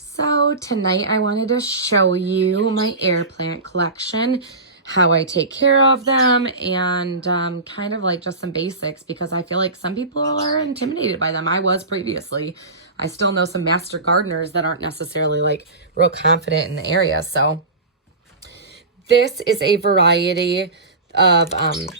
So tonight I wanted to show you my air plant collection, how I take care of them, and kind of like just some basics because I feel like some people are intimidated by them. I was previously. I still know some master gardeners that aren't necessarily like real confident in the area. So this is a variety of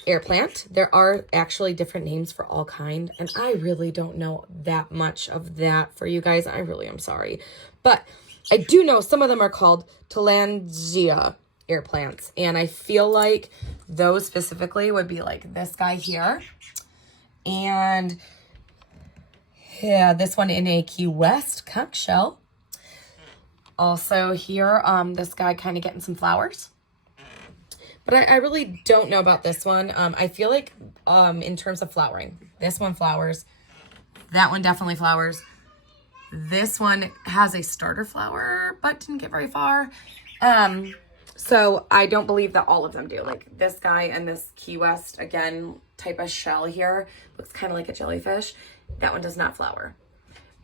air plant. There are actually different names for all kind, and I really don't know that much of that for you guys. I really am sorry, but I do know some of them are called Tillandsia air plants, and I feel like those specifically would be like this guy here, and yeah, this one in a Key West conch shell. Also here, this guy kind of getting some flowers. But I really don't know about this one. I feel like in terms of flowering, this one flowers. That one definitely flowers. This one has a starter flower, but didn't get very far. So I don't believe that all of them do. Like this guy and this Key West, again, type of shell here. Looks kind of like a jellyfish. That one does not flower.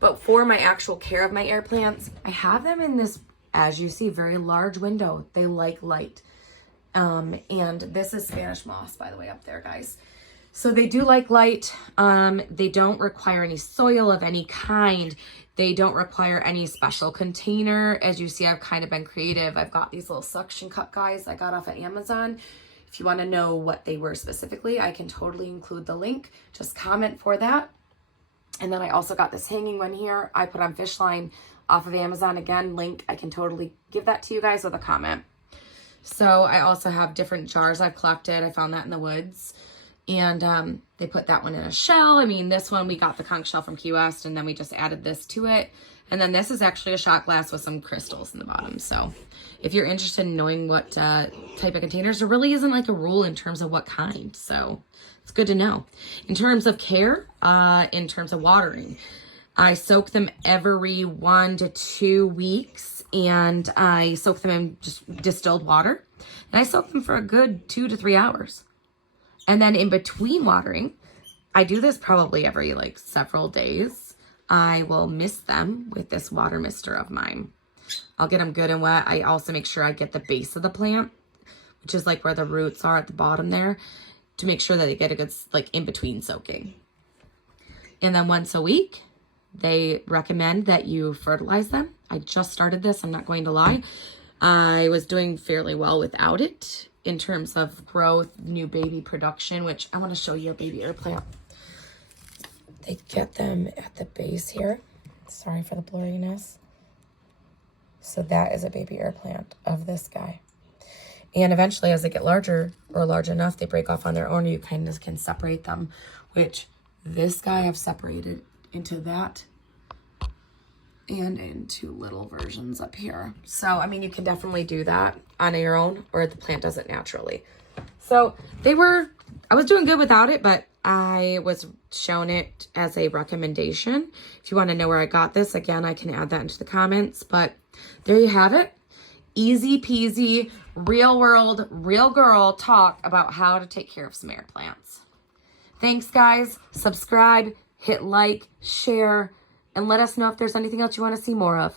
But for my actual care of my air plants, I have them in this, as you see, very large window. They like light. And this is Spanish moss, by the way, up there, guys. So they do like light. They don't require any soil of any kind. They don't require any special container. As you see, I've kind of been creative. I've got these little suction cup guys I got off of Amazon. If you want to know what they were specifically, I can totally include the link. Just comment for that. And then I also got this hanging one here. I put on Fishline off of Amazon. Again, link. I can totally give that to you guys with a comment. So I also have different jars I've collected. I found that in the woods. And they put that one in a shell. I mean, this one, we got the conch shell from Key West, and then we just added this to it. And then this is actually a shot glass with some crystals in the bottom. So if you're interested in knowing what type of containers, there really isn't like a rule in terms of what kind. So it's good to know. In terms of care, in terms of watering, I soak them every 1 to 2 weeks. And I soak them in just distilled water. And I soak them for a good 2 to 3 hours. And then in between watering, I do this probably every like several days. I will mist them with this water mister of mine. I'll get them good and wet. I also make sure I get the base of the plant, which is like where the roots are at the bottom there, to make sure that they get a good like in between soaking. And then once a week, they recommend that you fertilize them. I just started this, I'm not going to lie. I was doing fairly well without it in terms of growth, new baby production, which I want to show you a baby air plant. They get them at the base here. Sorry for the blurriness. So that is a baby air plant of this guy. And eventually as they get larger or large enough, they break off on their own. You kind of can separate them, which this guy I've separated into that and into little versions up here. So, I mean, you can definitely do that on your own, or the plant does it naturally. So I was doing good without it, but I was shown it as a recommendation. If you want to know where I got this, again, I can add that into the comments, but there you have it. Easy peasy, real world, real girl talk about how to take care of some air plants. Thanks, guys. Subscribe, hit like, share, and let us know if there's anything else you want to see more of.